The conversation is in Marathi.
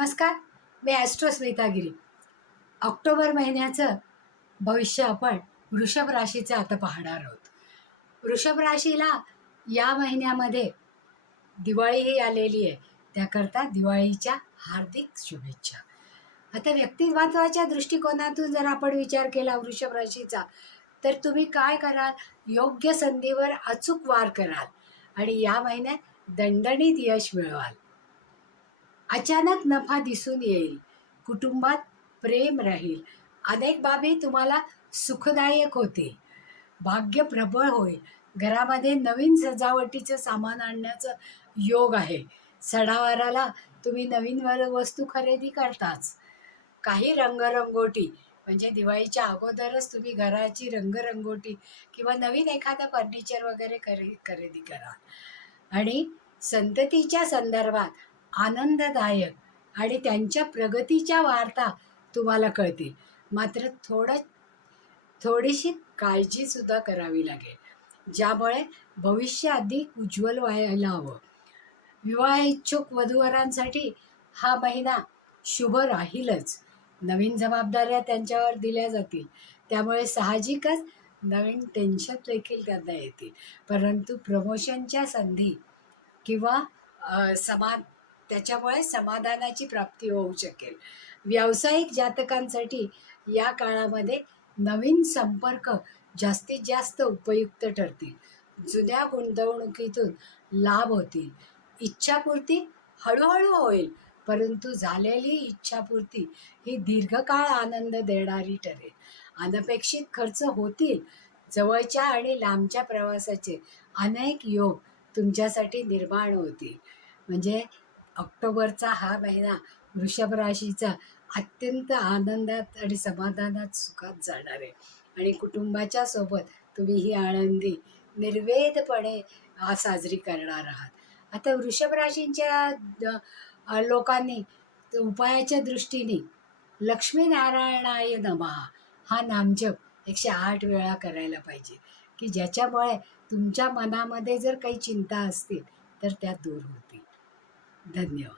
नमस्कार, मी ॲस्ट्रो स्मिता गिरी. ऑक्टोबर महिन्याचं भविष्य आपण वृषभ राशीचं आता पाहणार आहोत. वृषभ राशीला या महिन्यामध्ये दिवाळीही आलेली आहे, त्याकरता दिवाळीच्या हार्दिक शुभेच्छा. आता व्यक्तिमत्वाच्या दृष्टिकोनातून जर आपण विचार केला वृषभ राशीचा, तर तुम्ही काय कराल? योग्य संधीवर अचूक वार कराल आणि या महिन्यात दणदणीत यश मिळवाल. अचानक नफा दिसून येईल, कुटुंबात प्रेम राहील, अनेक बाबी तुम्हाला सुखदायक होतील, भाग्य प्रबळ होईल, घरामध्ये नवीन सजावटीचं सामान आणण्याचं योग आहे. सणावाराला तुम्ही नवीन वस्तू खरेदी करताच. काही रंगरंगोटी म्हणजे दिवाळीच्या अगोदरच तुम्ही घराची रंगरंगोटी किंवा नवीन एखादं फर्निचर वगैरे खरेदी करा. आणि संततीच्या संदर्भात आनंददायक आणि त्यांच्या प्रगतीच्या वार्ता तुम्हाला कळतील. मात्र थोडीशी काळजीसुद्धा करावी लागेल, ज्यामुळे भविष्य अधिक उज्ज्वल व्हायला हवं. विवाह इच्छुक वधूवरांसाठी हा महिना शुभ राहीलच. नवीन जबाबदाऱ्या त्यांच्यावर दिल्या जातील, त्यामुळे साहजिकच नवीन टेन्शन देखील त्यांना येतील. परंतु प्रमोशनच्या संधी किंवा त्याच्यामुळे समाधानाची प्राप्ती होऊ शकेल. व्यावसायिक जातकांसाठी या काळामध्ये नवीन संपर्क जास्तीत जास्त उपयुक्त ठरतील. जुन्या गुंतवणुकीतून लाभ होतील. इच्छापूर्ती हळूहळू होईल, परंतु झालेली इच्छापूर्ती ही दीर्घकाळ आनंद देणारी ठरेल. अनपेक्षित खर्च होतील. जवळच्या आणि लांबच्या प्रवासाचे अनेक योग तुमच्यासाठी निर्माण होतील. म्हणजे ऑक्टोबरचा हा महिना वृषभ राशीचा अत्यंत आनंदात आणि समाधानात सुखात जाणार आहे आणि कुटुंबाच्या सोबत तुम्ही ही आनंदी निर्वेधपणे साजरी करणार आहात. आता वृषभ राशींच्या लोकांनी उपायाच्या दृष्टीने लक्ष्मीनारायणाय नमः हा नामजप 108 वेळा करायला पाहिजे, की ज्याच्यामुळे तुमच्या मनामध्ये जर काही चिंता असतील तर त्या दूर होतील. धन्यवाद.